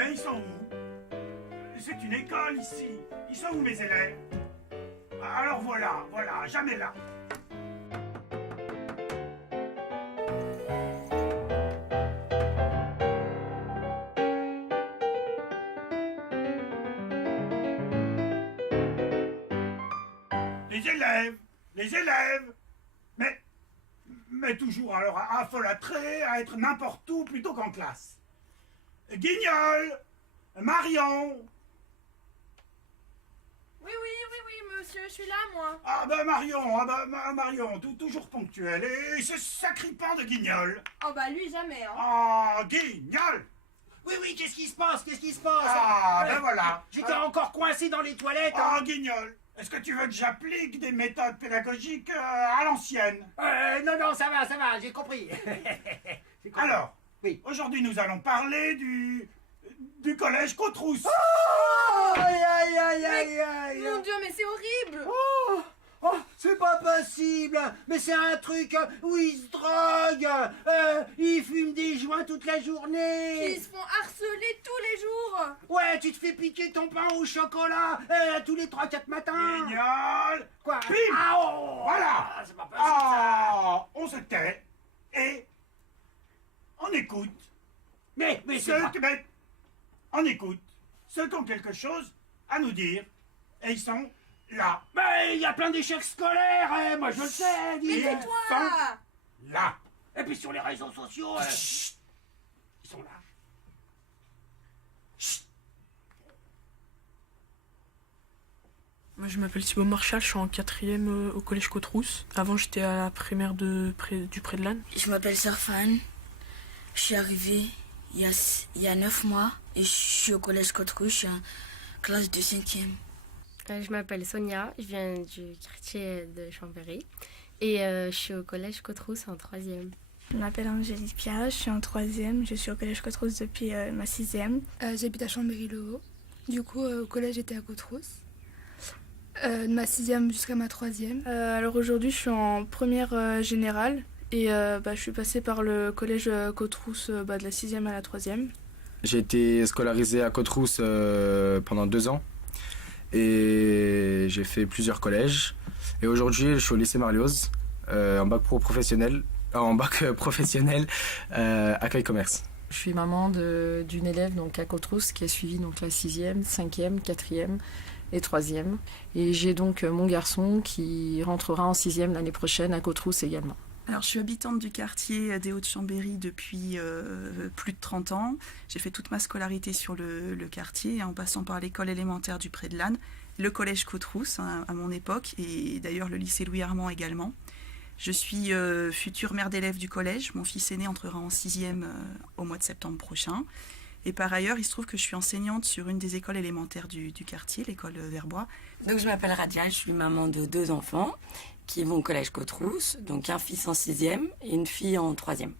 mais ils sont où? C'est une école ici. Ils sont où mes élèves? Alors voilà, jamais là. Les élèves. Mais toujours alors affolâtrés à être n'importe où plutôt qu'en classe. Guignol, Marion. Oui, monsieur, je suis là, moi. Marion, toujours ponctuelle. Et ce sacripant de Guignol. Oh bah lui, jamais, hein. Oh, Guignol. Oui, qu'est-ce qui se passe? Voilà. J'étais encore coincé dans les toilettes. Oh, Guignol, est-ce que tu veux que j'applique des méthodes pédagogiques à l'ancienne? Non, ça va, j'ai compris. Alors, oui. Aujourd'hui nous allons parler du collège Cotrousse. Aïe. Mon Dieu, mais c'est horrible. Oh, c'est pas possible. Mais c'est un truc où ils se droguent. Ils fument des joints toute la journée. Ils se font harceler tous les jours. Ouais, tu te fais piquer ton pain au chocolat tous les 3-4 matins. Guignol. Quoi? Bim. Voilà. C'est pas possible, ça. On se tait et on écoute. Mais On écoute ceux qui ont quelque chose à nous dire et ils sont là. Mais il y a plein d'échecs scolaires, moi je le sais. Mais Ils tais-toi. sont là. Et puis sur les réseaux sociaux, Chut. ils sont là. Moi, je m'appelle Thibaut Marchal, je suis en 4e au collège Cotrousse. Avant, j'étais à la primaire du Pré de l'Âne. Je m'appelle Sarfan. Je suis arrivée il y a 9 mois et je suis au collège Cotrousse, je suis en classe de 5e. Je m'appelle Sonia, je viens du quartier de Chambéry et je suis au collège Cotrousse en 3e. Je m'appelle Angélique Pierre, je suis en 3e, je suis au collège Cotrousse depuis ma 6e. J'habite à Chambéry-le-Haut, du coup au collège j'étais à Cotrousse. De ma 6e jusqu'à ma 3e. Alors aujourd'hui je suis en première générale et je suis passée par le collège Cotrousse de la 6e à la 3e. J'ai été scolarisé à Cotrousse pendant 2 ans et j'ai fait plusieurs collèges. Et aujourd'hui je suis au lycée Marlioz en bac professionnel accueil commerce. Je suis maman d'une élève donc à Cotrousse qui a suivi donc la 6e, 5e, 4e et 3e. Et j'ai donc mon garçon qui rentrera en 6e l'année prochaine à Cotrousse également. Alors, je suis habitante du quartier des Hauts-de-Chambéry depuis plus de 30 ans. J'ai fait toute ma scolarité sur le quartier, en passant par l'école élémentaire du Pré de l'Âne, le collège Cotrousse à mon époque, et d'ailleurs le lycée Louis-Armand également. Je suis future mère d'élève du collège. Mon fils aîné entrera en 6e au mois de septembre prochain. Et par ailleurs, il se trouve que je suis enseignante sur une des écoles élémentaires du quartier, l'école Verbois. Donc je m'appelle Radia, je suis maman de 2 enfants qui vont au collège Cotrousse, donc un fils en 6e et une fille en 3e.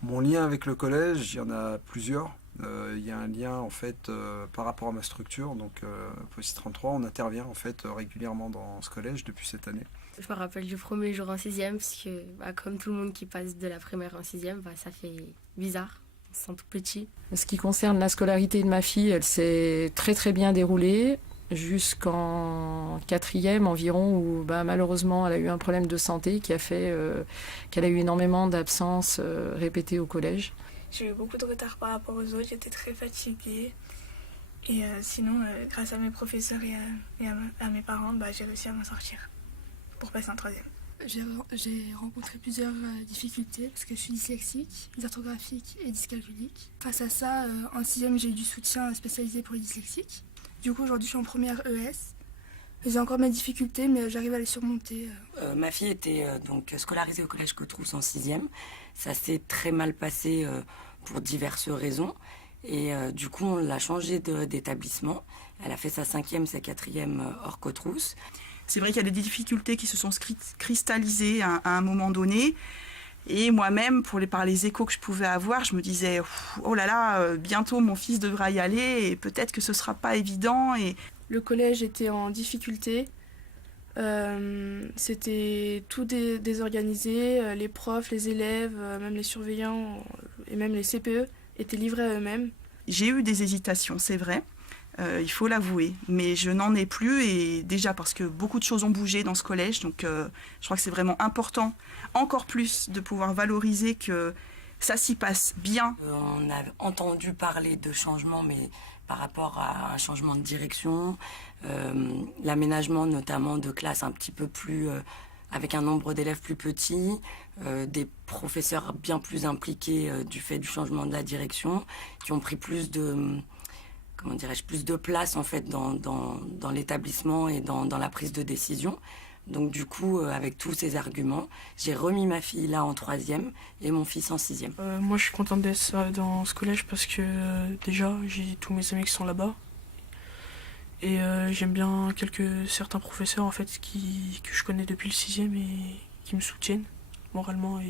Mon lien avec le collège, il y en a plusieurs. Il y a un lien en fait par rapport à ma structure, donc Post 33, on intervient en fait régulièrement dans ce collège depuis cette année. Je me rappelle du premier jour en 6e parce que comme tout le monde qui passe de la primaire en 6e, ça fait bizarre. On se sent tout petit. En ce qui concerne la scolarité de ma fille, elle s'est très très bien déroulée jusqu'en 4e environ où malheureusement elle a eu un problème de santé qui a fait qu'elle a eu énormément d'absences répétées au collège. J'ai eu beaucoup de retard par rapport aux autres, j'étais très fatiguée. Et sinon, grâce à mes professeurs et à mes parents, j'ai réussi à m'en sortir pour passer en 3e. J'ai rencontré plusieurs difficultés parce que je suis dyslexique, dysorthographique et dyscalculique. Face à ça, en 6e, j'ai eu du soutien spécialisé pour les dyslexiques. Du coup, aujourd'hui, je suis en première ES. J'ai encore mes difficultés, mais j'arrive à les surmonter. Ma fille était donc scolarisée au collège Cotrousse en 6e. Ça s'est très mal passé pour diverses raisons. Et du coup, on l'a changée d'établissement. Elle a fait sa 5e, sa 4e hors Cotrousse. C'est vrai qu'il y a des difficultés qui se sont cristallisées à un moment donné. Et moi-même, par les échos que je pouvais avoir, je me disais « Oh là là, bientôt mon fils devra y aller et peut-être que ce ne sera pas évident. » Le collège était en difficulté. C'était tout désorganisé. Les profs, les élèves, même les surveillants et même les CPE étaient livrés à eux-mêmes. J'ai eu des hésitations, c'est vrai. Il faut l'avouer, mais je n'en ai plus, et déjà parce que beaucoup de choses ont bougé dans ce collège, donc je crois que c'est vraiment important, encore plus, de pouvoir valoriser que ça s'y passe bien. On a entendu parler de changements, mais par rapport à un changement de direction, l'aménagement notamment de classes un petit peu plus, avec un nombre d'élèves plus petit, des professeurs bien plus impliqués du fait du changement de la direction, qui ont pris plus de place en fait dans l'établissement et dans la prise de décision. Donc du coup, avec tous ces arguments, j'ai remis ma fille là en 3e et mon fils en 6e. Moi, je suis contente d'être dans ce collège parce que déjà, j'ai tous mes amis qui sont là-bas. Et j'aime bien certains professeurs en fait que je connais depuis le 6e et qui me soutiennent moralement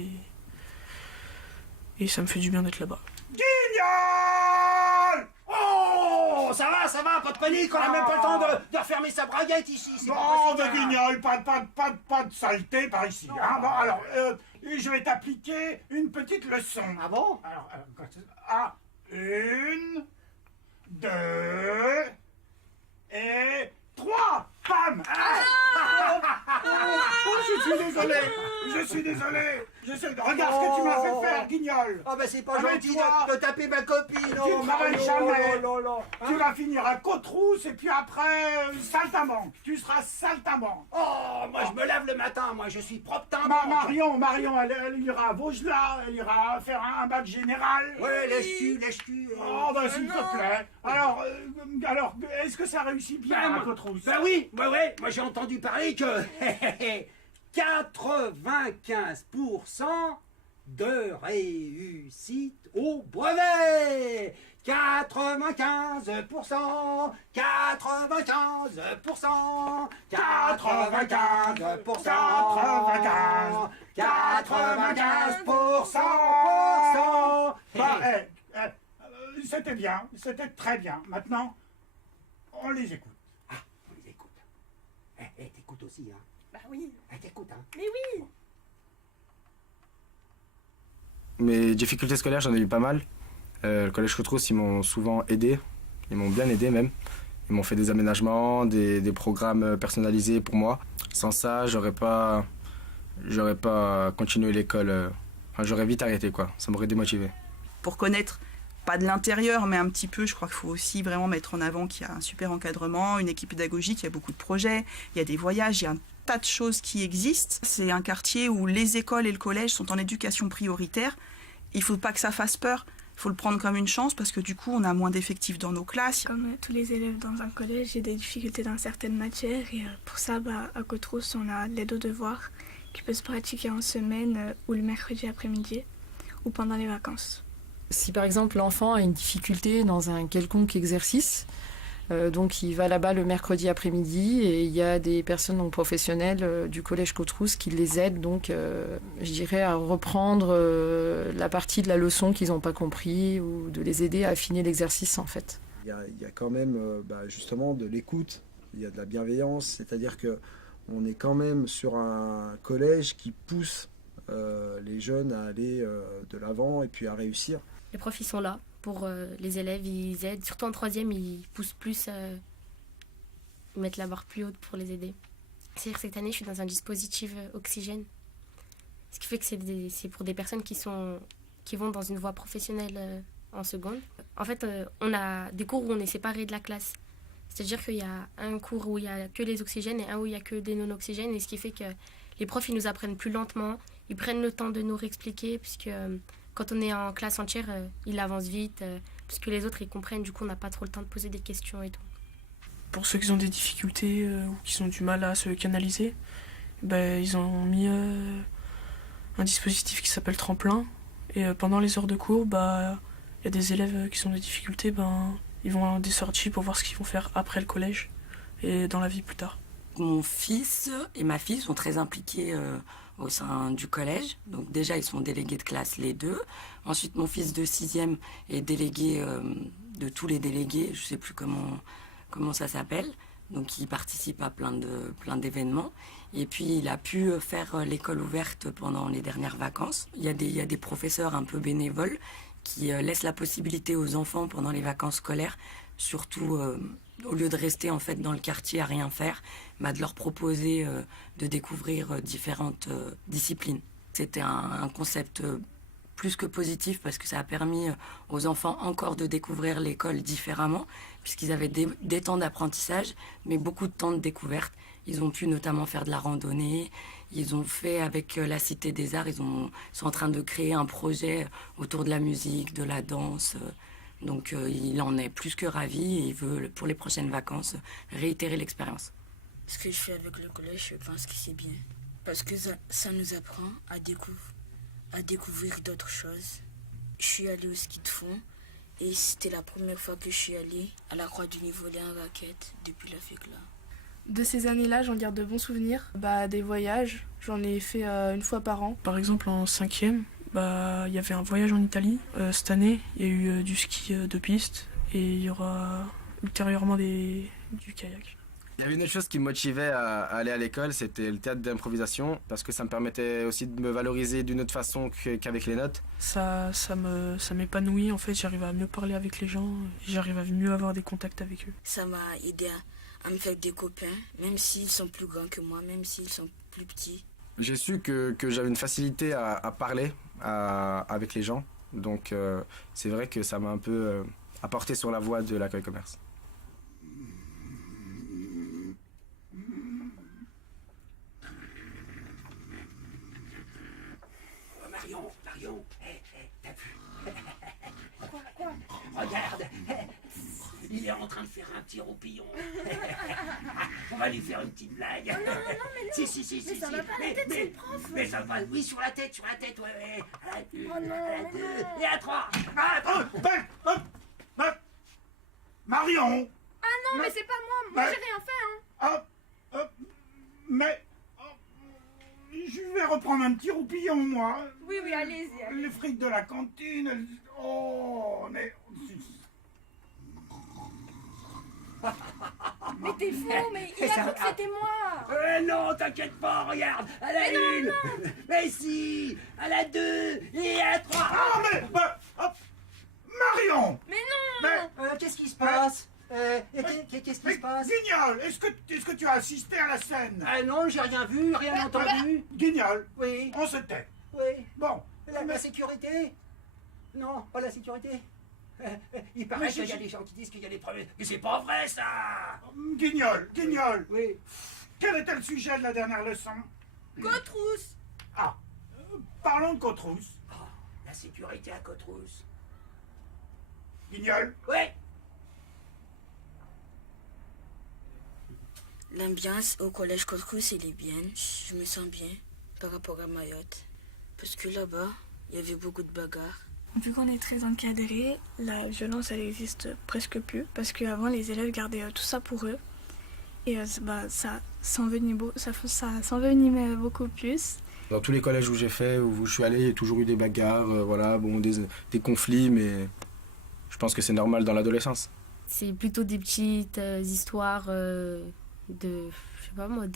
et ça me fait du bien d'être là-bas. Guignol! Oh, ça va, pas de panique, on n'a même pas le temps de refermer sa braguette ici. Bon, de Guignol, pas de saleté par ici. Hein. Bon, alors, je vais t'appliquer une petite leçon. Ah bon? Alors, 1, 2 et 3. Pam! Je suis désolé. Regarde ce que tu m'as fait faire, Guignol. Oh, ben c'est pas gentil de taper ma copine. Tu travailles jamais. Tu vas finir à Côte-Rousse et puis après, saltimbanque. Tu seras saltimbanque. Oh, moi je me lève le matin, moi je suis propre Marion, elle ira à Vaugelas, elle ira faire un bac général. Ouais, lèche-tu. Oh, ben s'il te plaît. Alors, est-ce que ça réussit bien à Côte-Rousse? Ben oui, ouais. Moi j'ai entendu parler que 95% de réussite au brevet. 95%, 95%, 95%. C'était bien, c'était très bien. Maintenant, on les écoute. T'écoutes aussi, hein? Bah oui. T'écoutes, hein? Mais oui. Mes difficultés scolaires, j'en ai eu pas mal. Le collège Côte-Rousse, ils m'ont souvent aidé. Ils m'ont bien aidé même. Ils m'ont fait des aménagements, des programmes personnalisés pour moi. Sans ça, j'aurais pas continué l'école. Enfin, j'aurais vite arrêté, quoi. Ça m'aurait démotivé. Pour connaître, pas de l'intérieur, mais un petit peu, je crois qu'il faut aussi vraiment mettre en avant qu'il y a un super encadrement, une équipe pédagogique, il y a beaucoup de projets, il y a des voyages, il y a un tas de choses qui existent. C'est un quartier où les écoles et le collège sont en éducation prioritaire. Il ne faut pas que ça fasse peur. Il faut le prendre comme une chance parce que du coup, on a moins d'effectifs dans nos classes. Comme tous les élèves dans un collège, j'ai des difficultés dans certaines matières et pour ça, à Côte-Rousse, on a l'aide aux devoirs qui peut se pratiquer en semaine ou le mercredi après-midi ou pendant les vacances. Si par exemple l'enfant a une difficulté dans un quelconque exercice, donc il va là-bas le mercredi après-midi et il y a des personnes donc, professionnelles du collège Côte-Rousse qui les aident donc, je dirais, à reprendre la partie de la leçon qu'ils n'ont pas compris ou de les aider à affiner l'exercice en fait. Il y a quand même justement de l'écoute, il y a de la bienveillance, c'est-à-dire qu'on est quand même sur un collège qui pousse les jeunes à aller de l'avant et puis à réussir. Les profs, ils sont là pour les élèves, ils aident. Surtout en 3e, ils poussent plus, ils mettent la barre plus haute pour les aider. C'est-à-dire que cette année, je suis dans un dispositif oxygène. Ce qui fait que c'est pour des personnes qui vont dans une voie professionnelle en seconde. En fait, on a des cours où on est séparés de la classe. C'est-à-dire qu'il y a un cours où il n'y a que les oxygènes et un où il n'y a que des non-oxygènes. Et ce qui fait que les profs, ils nous apprennent plus lentement. Ils prennent le temps de nous réexpliquer puisque... Quand on est en classe entière, il avance vite, puisque les autres, ils comprennent. Du coup, on n'a pas trop le temps de poser des questions et tout. Pour ceux qui ont des difficultés ou qui ont du mal à se canaliser, ils ont mis un dispositif qui s'appelle tremplin. Et pendant les heures de cours, il y a des élèves qui ont des difficultés, ils vont à des sorties pour voir ce qu'ils vont faire après le collège et dans la vie plus tard. Mon fils et ma fille sont très impliqués au sein du collège. Donc déjà, ils sont délégués de classe les deux. Ensuite, mon fils de 6e est délégué de tous les délégués. Je ne sais plus comment ça s'appelle. Donc il participe à plein d'événements. Et puis il a pu faire l'école ouverte pendant les dernières vacances. Il y a des professeurs un peu bénévoles qui laisse la possibilité aux enfants pendant les vacances scolaires, surtout au lieu de rester en fait dans le quartier à rien faire, de leur proposer de découvrir différentes disciplines. C'était un concept plus que positif parce que ça a permis aux enfants encore de découvrir l'école différemment, puisqu'ils avaient des temps d'apprentissage, mais beaucoup de temps de découverte. Ils ont pu notamment faire de la randonnée. Ils ont fait avec la Cité des Arts, ils sont en train de créer un projet autour de la musique, de la danse. Donc il en est plus que ravi et il veut, pour les prochaines vacances, réitérer l'expérience. Ce que je fais avec le collège, je pense que c'est bien. Parce que ça nous apprend à découvrir d'autres choses. Je suis allée au ski de fond et c'était la première fois que je suis allée à la Croix du Nivolet en raquette depuis la FECLA. De ces années-là, j'en garde de bons souvenirs. Des voyages, j'en ai fait une fois par an. Par exemple, en 5e, il y avait un voyage en Italie. Cette année, il y a eu du ski de piste et il y aura ultérieurement du kayak. Il y avait une autre chose qui me motivait à aller à l'école, c'était le théâtre d'improvisation, parce que ça me permettait aussi de me valoriser d'une autre façon qu'avec les notes. Ça m'épanouit, en fait, j'arrive à mieux parler avec les gens, j'arrive à mieux avoir des contacts avec eux. Ça m'a aidé à me faire des copains, même s'ils sont plus grands que moi, même s'ils sont plus petits. J'ai su que j'avais une facilité à parler avec les gens, donc c'est vrai que ça m'a un peu apporté sur la voie de l'accueil commerce. Marion, t'as vu? Quoi? Regarde, il est en train de faire un petit roupillon. On va lui faire une petite blague. Non, mais non. Si. Mais ça va pas la tête, c'est le prof. Mais ça va, oui, sur la tête, ouais. À la 1, Oh non, à la 2 et à 3. Marion! Ah non, mais c'est pas moi j'ai rien fait, hein. Mais... je vais reprendre un petit roupillon, moi. Oui, allez-y. Les frites de la cantine, oh, mais... Mais t'es fou, mais il a cru que c'était moi. Non, t'inquiète pas, regarde, à la 1, mais si, à la 2 et à la 3. Ah, mais... Marion! Mais non! Qu'est-ce qui se passe? Qu'est-ce qui se passe? Guignol, est-ce que tu as assisté à la scène? Non, j'ai rien vu, rien entendu. Guignol, Oui. on se tait. Oui. Bon. La sécurité? Non, pas la sécurité. Il paraît qu'il y a des gens qui disent qu'il y a des preuves. Mais c'est pas vrai, ça! Guignol. Oui. Quel était le sujet de la dernière leçon? Côte-Rousse. Ah, parlons de Côte-Rousse. La sécurité à Côte-Rousse. Guignol? Oui. L'ambiance au collège Côte-Rousse, elle est bien. Je me sens bien par rapport à Mayotte. Parce que là-bas, il y avait beaucoup de bagarres. Vu qu'on est très encadré, la violence, elle existe presque plus. Parce qu'avant, les élèves gardaient tout ça pour eux. Et ça s'envenimait beaucoup plus. Dans tous les collèges où j'ai fait, où je suis allé, il y a toujours eu des bagarres, des conflits, mais je pense que c'est normal dans l'adolescence. C'est plutôt des petites histoires de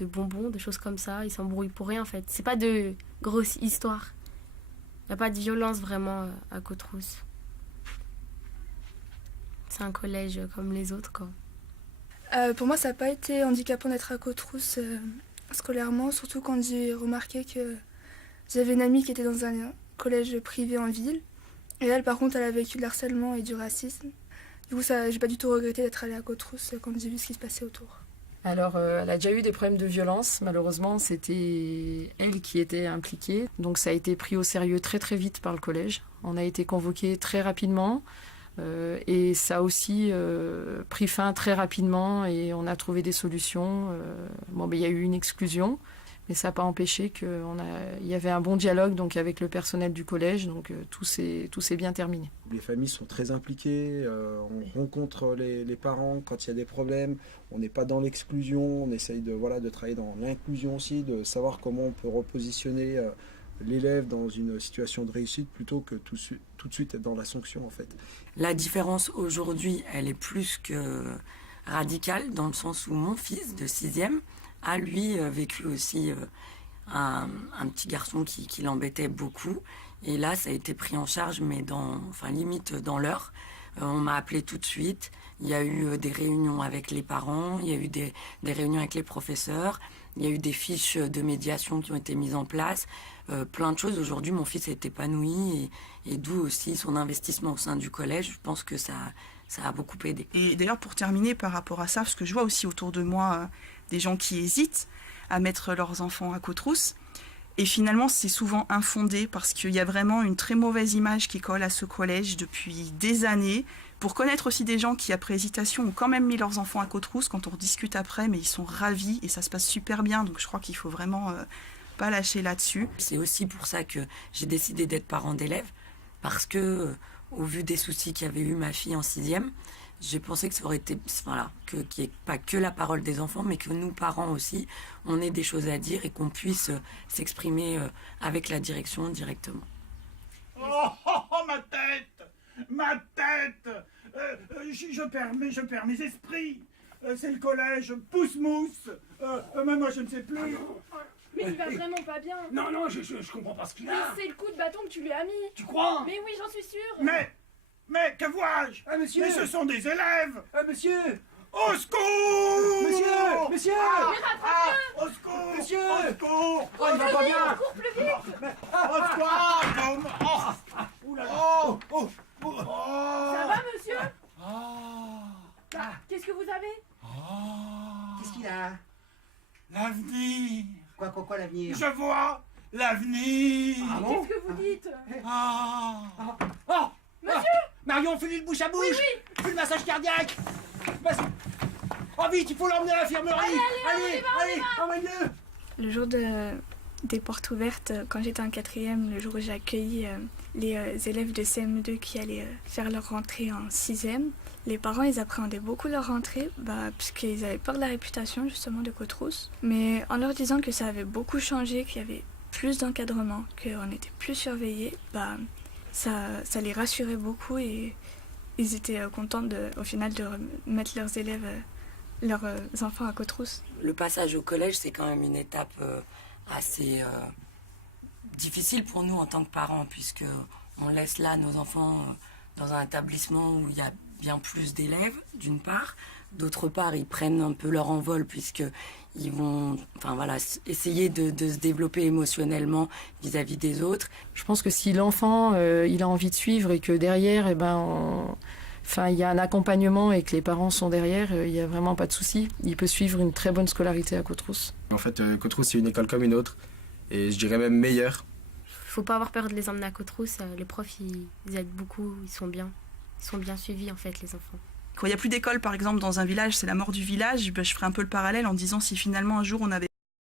bonbons, de choses comme ça. Ils s'embrouillent pour rien en fait. C'est pas de grosses histoires. Il n'y a pas de violence vraiment à Côte-Rousse. C'est un collège comme les autres, quoi. Pour moi, ça n'a pas été handicapant d'être à Côte-Rousse scolairement, surtout quand j'ai remarqué que j'avais une amie qui était dans un collège privé en ville. Et elle, par contre, elle a vécu de l'harcèlement et du racisme. Du coup, j'ai pas du tout regretté d'être allée à Côte-Rousse quand j'ai vu ce qui se passait autour. Alors, elle a déjà eu des problèmes de violence. Malheureusement, c'était elle qui était impliquée. Donc, ça a été pris au sérieux très, très vite par le collège. On a été convoqués très rapidement. Et ça a aussi pris fin très rapidement et on a trouvé des solutions. Il y a eu une exclusion, mais ça n'a pas empêché qu'il y avait un bon dialogue donc, avec le personnel du collège. Donc, tout s'est bien terminé. Les familles sont très impliquées, on rencontre les parents quand il y a des problèmes, on n'est pas dans l'exclusion, on essaye de travailler dans l'inclusion aussi, de savoir comment on peut repositionner l'élève dans une situation de réussite plutôt que tout de suite être dans la sanction en fait. La différence aujourd'hui, elle est plus que radicale dans le sens où mon fils de 6e a lui vécu aussi un petit garçon qui l'embêtait beaucoup. Et là, ça a été pris en charge, mais limite dans l'heure. On m'a appelé tout de suite. Il y a eu des réunions avec les parents, il y a eu des réunions avec les professeurs, il y a eu des fiches de médiation qui ont été mises en place. Plein de choses. Aujourd'hui, mon fils est épanoui et d'où aussi son investissement au sein du collège. Je pense que ça a beaucoup aidé. Et d'ailleurs, pour terminer par rapport à ça, parce que je vois aussi autour de moi des gens qui hésitent à mettre leurs enfants à Côte-Rousse. Et finalement, c'est souvent infondé parce qu'il y a vraiment une très mauvaise image qui colle à ce collège depuis des années. Pour connaître aussi des gens qui, après hésitation, ont quand même mis leurs enfants à Côte-Rousse, quand on rediscute après, mais ils sont ravis et ça se passe super bien. Donc je crois qu'il faut vraiment pas lâcher là-dessus. C'est aussi pour ça que j'ai décidé d'être parent d'élève, parce que, au vu des soucis qu'avait eu ma fille en 6e, j'ai pensé que ça aurait été, qu'il n'y ait pas que la parole des enfants, mais que nous, parents aussi, on ait des choses à dire et qu'on puisse s'exprimer avec la direction directement. Oh, ma tête! Ma tête! Je perds mes esprits. C'est le collège Pousse-Mousse. Moi, je ne sais plus. Mais il va vraiment pas bien. Non, je comprends pas ce qu'il Mais a. c'est le coup de bâton que tu lui as mis. Tu crois? Mais oui, j'en suis sûre. Mais que vois-je? Monsieur! Mais ce sont des élèves! Monsieur! Au secours! Monsieur! Mais rattrape-le! Au secours! Monsieur! Au secours! Oh, il va pas bien! Cours plus vite! Au secours! Ça va, monsieur? Qu'est-ce que vous avez? Qu'est-ce qu'il a? L'avenir! Quoi l'avenir? Je vois l'avenir! Ah bon? Qu'est-ce que vous dites? Monsieur! Marion, fais-lui le bouche à bouche! Oui. Fais le massage cardiaque! Vas-y! Oh vite, il faut l'emmener à l'infirmerie! Allez, emmène-le! Le jour des portes ouvertes, quand j'étais en 4e, le jour où j'ai accueilli les élèves de CM2 qui allaient faire leur rentrée en 6e, les parents, ils appréhendaient beaucoup leur rentrée, puisqu'ils avaient peur de la réputation justement de Côte-Rousse. Mais en leur disant que ça avait beaucoup changé, qu'il y avait plus d'encadrement, qu'on était plus surveillés, ça les rassurait beaucoup et ils étaient contents au final de mettre leurs enfants à Côte-Rousse. Le passage au collège, c'est quand même une étape assez difficile pour nous en tant que parents, puisque on laisse là nos enfants dans un établissement où il y a bien plus d'élèves, d'une part. D'autre part, ils prennent un peu leur envol puisqu'ils vont essayer de se développer émotionnellement vis-à-vis des autres. Je pense que si l'enfant il a envie de suivre et que derrière, il y a un accompagnement et que les parents sont derrière, il n'y a vraiment pas de souci. Il peut suivre une très bonne scolarité à Côte-Rousse. En fait, Côte-Rousse, c'est une école comme une autre, et je dirais même meilleure. Faut pas avoir peur de les emmener à Côte-Rousse. Les profs, ils aident beaucoup, ils sont bien suivis en fait, les enfants. Quand il n'y a plus d'école, par exemple, dans un village, c'est la mort du village, je ferai un peu le parallèle en disant si finalement un jour on n'avait